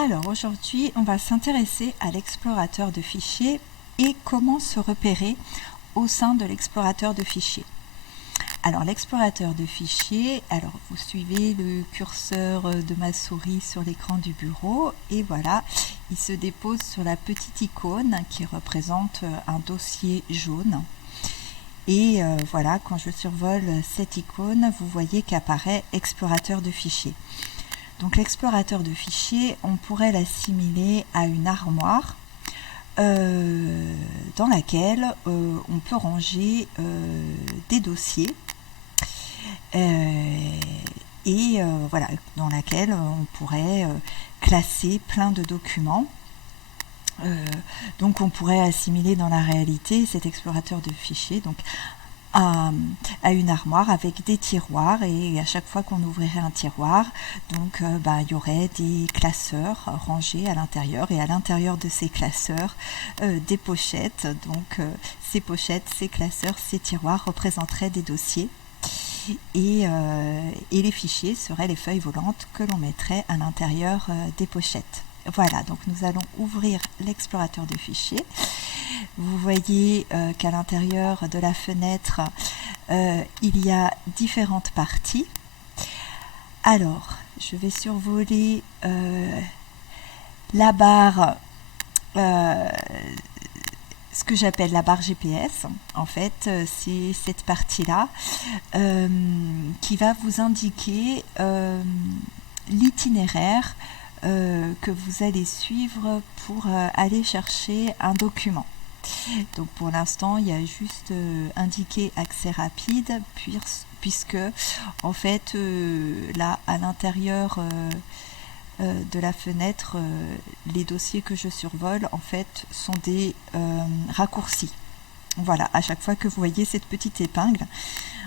Alors aujourd'hui, on va s'intéresser à l'explorateur de fichiers et comment se repérer au sein de l'explorateur de fichiers. Alors l'explorateur de fichiers, alors vous suivez le curseur de ma souris sur l'écran du bureau et voilà, il se dépose sur la petite icône qui représente un dossier jaune. Et voilà, quand je survole cette icône, vous voyez qu'apparaît explorateur de fichiers. Donc l'explorateur de fichiers, on pourrait l'assimiler à une armoire dans laquelle on peut ranger des dossiers et voilà, dans laquelle on pourrait classer plein de documents. Donc on pourrait assimiler dans la réalité cet explorateur de fichiers donc à une armoire avec des tiroirs, et à chaque fois qu'on ouvrirait un tiroir, donc il y aurait des classeurs rangés à l'intérieur, et à l'intérieur de ces classeurs des pochettes. Donc ces pochettes, ces classeurs, ces tiroirs représenteraient des dossiers, et les fichiers seraient les feuilles volantes que l'on mettrait à l'intérieur des pochettes. Voilà, donc nous allons ouvrir l'explorateur de fichiers. Vous voyez qu'à l'intérieur de la fenêtre, il y a différentes parties. Alors, je vais survoler la barre, ce que j'appelle la barre GPS. En fait, c'est cette partie-là qui va vous indiquer l'itinéraire que vous allez suivre pour aller chercher un document. Donc pour l'instant, il y a juste indiqué accès rapide, puisque en fait là à l'intérieur de la fenêtre, les dossiers que je survole en fait sont des raccourcis. Voilà, à chaque fois que vous voyez cette petite épingle,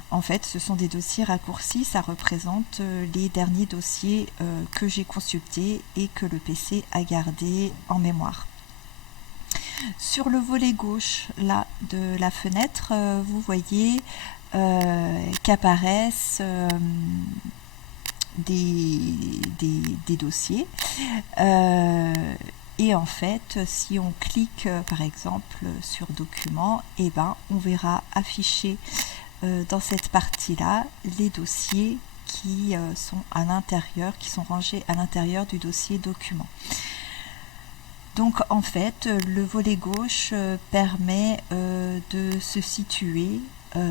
en fait, ce sont des dossiers raccourcis, ça représente les derniers dossiers que j'ai consultés et que le PC a gardé en mémoire. Sur le volet gauche là, de la fenêtre, vous voyez qu'apparaissent des dossiers. Et en fait, si on clique par exemple sur Documents, on verra afficher dans cette partie-là les dossiers qui sont à l'intérieur, qui sont rangés à l'intérieur du dossier Documents. Donc en fait, le volet gauche permet de se situer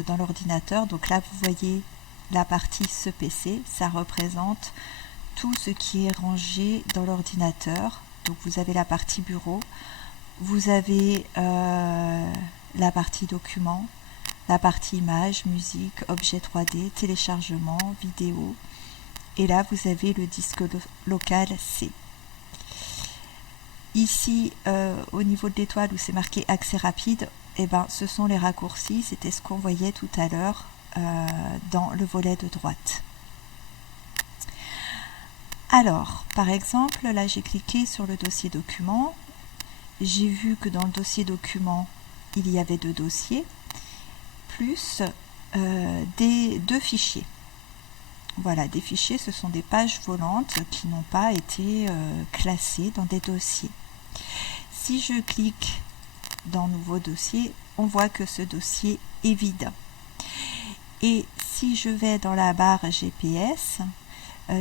dans l'ordinateur. Donc là, vous voyez la partie ce PC, ça représente tout ce qui est rangé dans l'ordinateur. Donc vous avez la partie bureau, vous avez la partie documents, la partie images, musique, objets 3D, téléchargement, vidéo, et là vous avez le disque local C. Ici, au niveau de l'étoile où c'est marqué accès rapide, ce sont les raccourcis, c'était ce qu'on voyait tout à l'heure dans le volet de droite. Alors, par exemple, là j'ai cliqué sur le dossier documents, j'ai vu que dans le dossier documents, il y avait 2 dossiers, plus deux fichiers. Voilà, des fichiers, ce sont des pages volantes qui n'ont pas été classées dans des dossiers. Si je clique dans Nouveau dossier, on voit que ce dossier est vide. Et si je vais dans la barre GPS,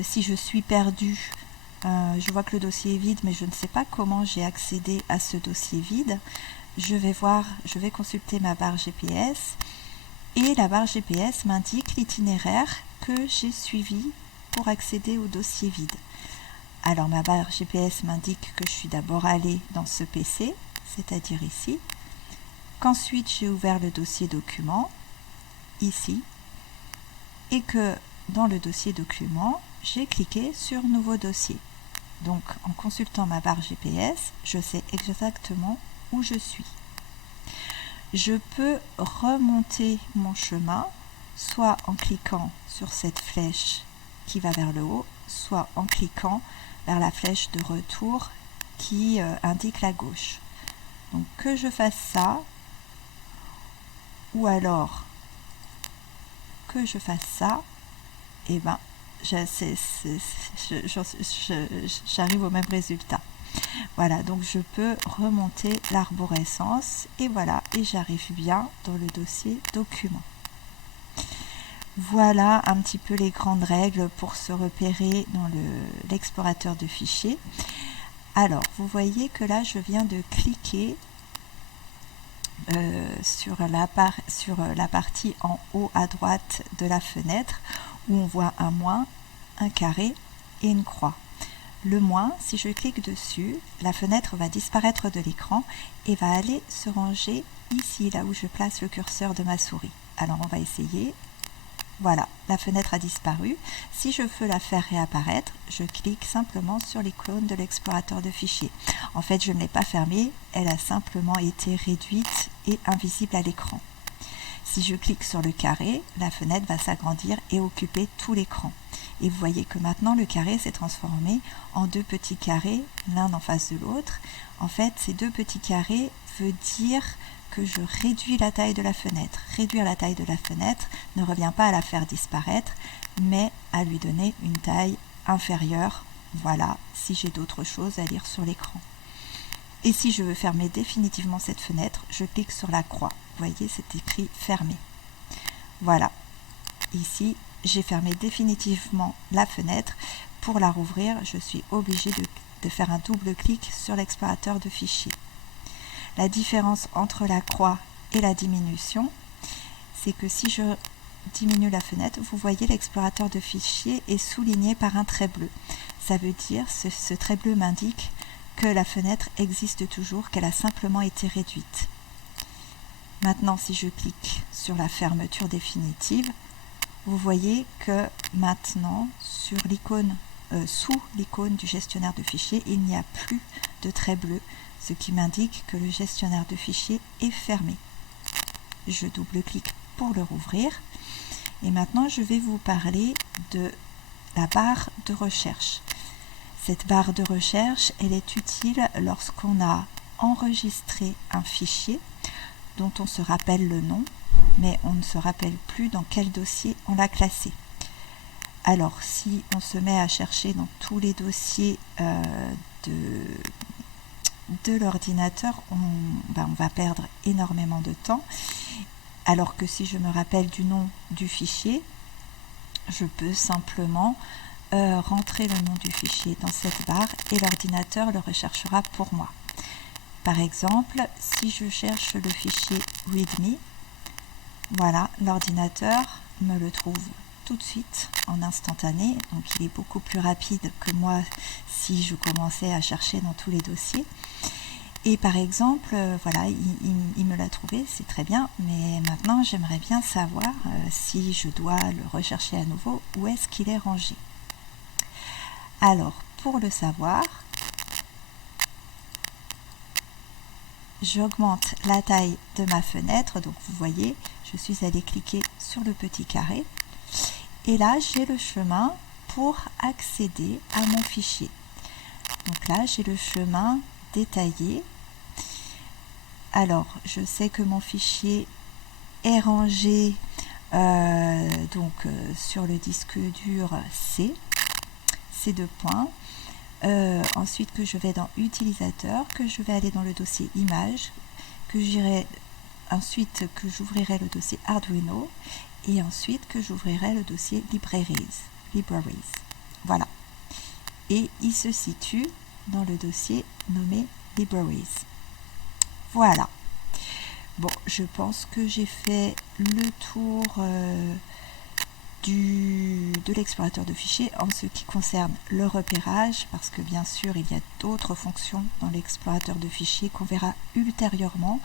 si je suis perdu, je vois que le dossier est vide, mais je ne sais pas comment j'ai accédé à ce dossier vide. Je vais consulter ma barre GPS, et la barre GPS m'indique l'itinéraire que j'ai suivi pour accéder au dossier vide. Alors ma barre GPS m'indique que je suis d'abord allée dans ce PC, c'est-à-dire ici, qu'ensuite j'ai ouvert le dossier documents, ici, et que dans le dossier documents, j'ai cliqué sur Nouveau dossier. Donc en consultant ma barre GPS, je sais exactement où je suis. Je peux remonter mon chemin, soit en cliquant sur cette flèche qui va vers le haut, soit en cliquant vers la flèche de retour qui indique la gauche. Donc que je fasse ça, ou alors que je fasse ça, j'arrive au même résultat. Voilà, donc je peux remonter l'arborescence et voilà, et j'arrive bien dans le dossier document. Voilà un petit peu les grandes règles pour se repérer dans l'explorateur de fichiers. Alors, vous voyez que là, je viens de cliquer sur la partie en haut à droite de la fenêtre où on voit un moins, un carré et une croix. Le moins, si je clique dessus, la fenêtre va disparaître de l'écran et va aller se ranger ici, là où je place le curseur de ma souris. Alors on va essayer. Voilà, la fenêtre a disparu. Si je veux la faire réapparaître, je clique simplement sur l'icône de l'explorateur de fichiers. En fait, je ne l'ai pas fermée, elle a simplement été réduite et invisible à l'écran. Si je clique sur le carré, la fenêtre va s'agrandir et occuper tout l'écran. Et vous voyez que maintenant le carré s'est transformé en deux petits carrés, l'un en face de l'autre. En fait, ces deux petits carrés veut dire que je réduis la taille de la fenêtre. Réduire la taille de la fenêtre ne revient pas à la faire disparaître, mais à lui donner une taille inférieure. Voilà, si j'ai d'autres choses à lire sur l'écran. Et si je veux fermer définitivement cette fenêtre, je clique sur la croix. Vous voyez, c'est écrit fermer. Voilà. Ici, j'ai fermé définitivement la fenêtre. Pour la rouvrir, je suis obligée de faire un double clic sur l'explorateur de fichiers. La différence entre la croix et la diminution, c'est que si je diminue la fenêtre, vous voyez l'explorateur de fichiers est souligné par un trait bleu. Ça veut dire, ce trait bleu m'indique que la fenêtre existe toujours, qu'elle a simplement été réduite. Maintenant, si je clique sur la fermeture définitive, vous voyez que maintenant, sur l'icône, sous l'icône du gestionnaire de fichiers, il n'y a plus de trait bleu, ce qui m'indique que le gestionnaire de fichiers est fermé. Je double-clique pour le rouvrir. Et maintenant, je vais vous parler de la barre de recherche. Cette barre de recherche, elle est utile lorsqu'on a enregistré un fichier dont on se rappelle le nom, mais on ne se rappelle plus dans quel dossier on l'a classé. Alors, si on se met à chercher dans tous les dossiers de l'ordinateur, on va perdre énormément de temps. Alors que si je me rappelle du nom du fichier, je peux simplement rentrer le nom du fichier dans cette barre et l'ordinateur le recherchera pour moi. Par exemple, si je cherche le fichier README, voilà, l'ordinateur me le trouve tout de suite en instantané, donc il est beaucoup plus rapide que moi si je commençais à chercher dans tous les dossiers. Et par exemple, voilà, il me l'a trouvé, c'est très bien, mais maintenant j'aimerais bien savoir si je dois le rechercher à nouveau, où est-ce qu'il est rangé. Alors, pour le savoir, j'augmente la taille de ma fenêtre, donc vous voyez, je suis allée cliquer sur le petit carré, et là j'ai le chemin pour accéder à mon fichier. Donc là j'ai le chemin détaillé. Alors je sais que mon fichier est rangé sur le disque dur C, ces deux points. Ensuite que je vais dans utilisateur, que je vais aller dans le dossier images, ensuite que j'ouvrirai le dossier Arduino et ensuite que j'ouvrirai le dossier Libraries. Voilà. Et il se situe dans le dossier nommé Libraries. Voilà. Bon, je pense que j'ai fait le tour de l'explorateur de fichiers en ce qui concerne le repérage, parce que bien sûr il y a d'autres fonctions dans l'explorateur de fichiers qu'on verra ultérieurement.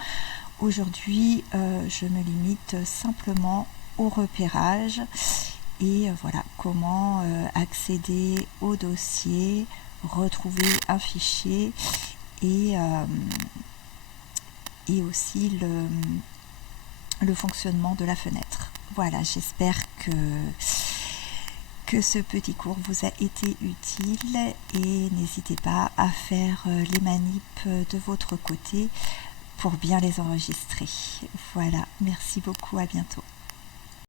Aujourd'hui je me limite simplement au repérage et voilà comment accéder au dossier, retrouver un fichier et aussi le fonctionnement de la fenêtre. Voilà, j'espère que ce petit cours vous a été utile et n'hésitez pas à faire les manips de votre côté pour bien les enregistrer. Voilà, merci beaucoup, à bientôt.